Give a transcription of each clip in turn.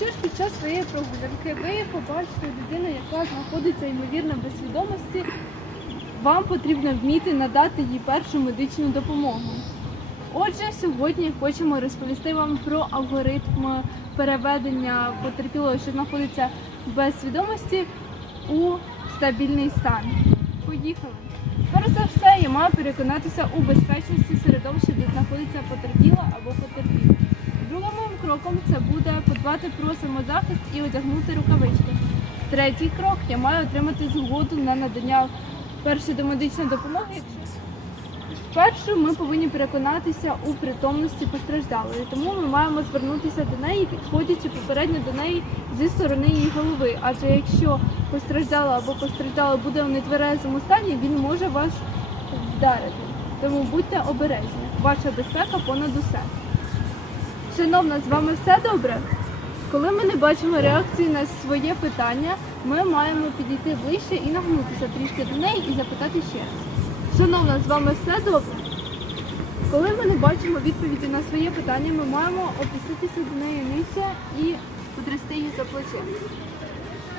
Якщо під час своєї прогулянки ви побачите людину, яка знаходиться ймовірно без свідомості, вам потрібно вміти надати їй першу медичну допомогу. Отже, сьогодні хочемо розповісти вам про алгоритм переведення потерпілого, що знаходиться без свідомості, у стабільний стан. Поїхали! Перш за все, я маю переконатися у безпечності середовища, де знаходиться потерпіла або потерпілий. Кроком це буде подбати про самозахист і одягнути рукавички. Третій крок я маю отримати згоду на надання першої домедичної допомоги. Спершу ми повинні переконатися у притомності постраждалої, тому ми маємо звернутися до неї, підходячи попередньо до неї зі сторони її голови. Адже якщо постраждала або постраждала буде у нетверезому стані, він може вас вдарити. Тому будьте обережні. Ваша безпека понад усе. Шановна, з вами все добре? Коли ми не бачимо реакції на своє питання, ми маємо підійти ближче і нагнутися трішки до неї і запитати ще раз. Шановна, з вами все добре? Коли ми не бачимо відповіді на своє питання, ми маємо опуститися до неї нижче і потрясти її за плече.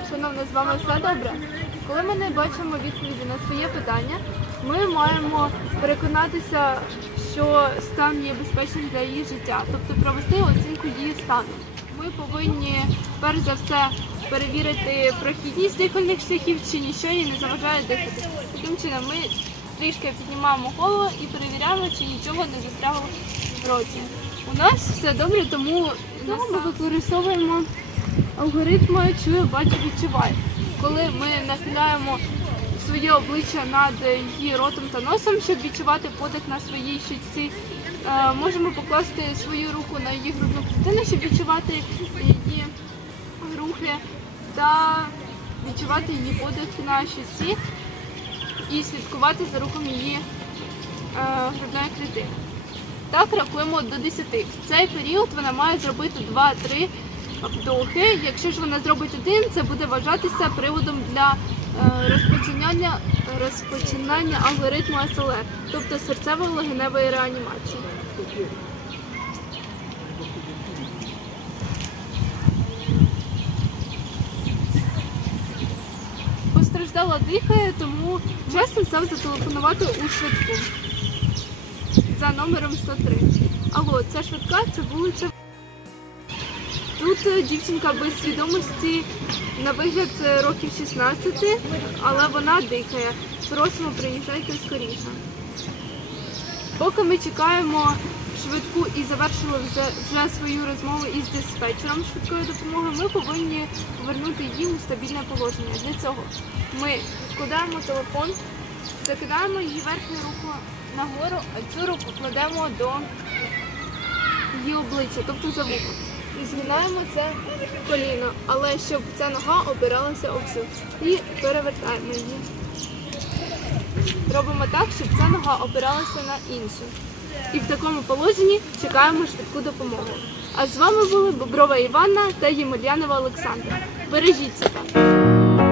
Шановна, з вами все добре? Коли ми не бачимо відповіді на своє питання, ми маємо переконатися, що стан є безпечним для її життя, тобто провести оцінку її стану. Ми повинні перш за все перевірити прохідність дихальних шляхів, чи нічого їй не заважає дихати. Таким чином ми трішки піднімаємо голову і перевіряємо, чи нічого не застрягло в роті. У нас все добре, тому ми використовуємо алгоритм чую, бачу, відчуваю. Коли ми нахиляємо своє обличчя над її ротом та носом, щоб відчувати подих на своїй щитці, е, можемо покласти свою руку на її грудну клітину, щоб відчувати її рухи та відчувати її подих на щитці і слідкувати за рухом її е, грудної клітини. Так рахуємо до 10. В цей період вона має зробити 2-3 вдохи. Якщо ж вона зробить один, це буде вважатися приводом для розпочинання, розпочинання алгоритму СЛР, тобто серцево-легеневої реанімації. Постраждала дихає, тому Джестин став зателефонувати у швидку за номером 103. Алло, це швидка, це вулиця. Тут е, дівчинка без свідомості на вигляд е, років 16, але вона дихає. Просимо, приїжджайте скоріше. Поки ми чекаємо швидку і завершили вже, вже свою розмову із диспетчером швидкої допомоги, ми повинні повернути її у стабільне положення. Для цього ми вкладаємо телефон, закидаємо її верхню руку нагору, а цю руку кладемо до її обличчя, тобто за вухо. І згинаємо це коліно, але щоб ця нога опиралася об цю. І перевертаємо її. Робимо так, щоб ця нога опиралася на іншу. І в такому положенні чекаємо швидку допомогу. А з вами були Боброва Іванна та Ємельянова Олександра. Бережіть себе!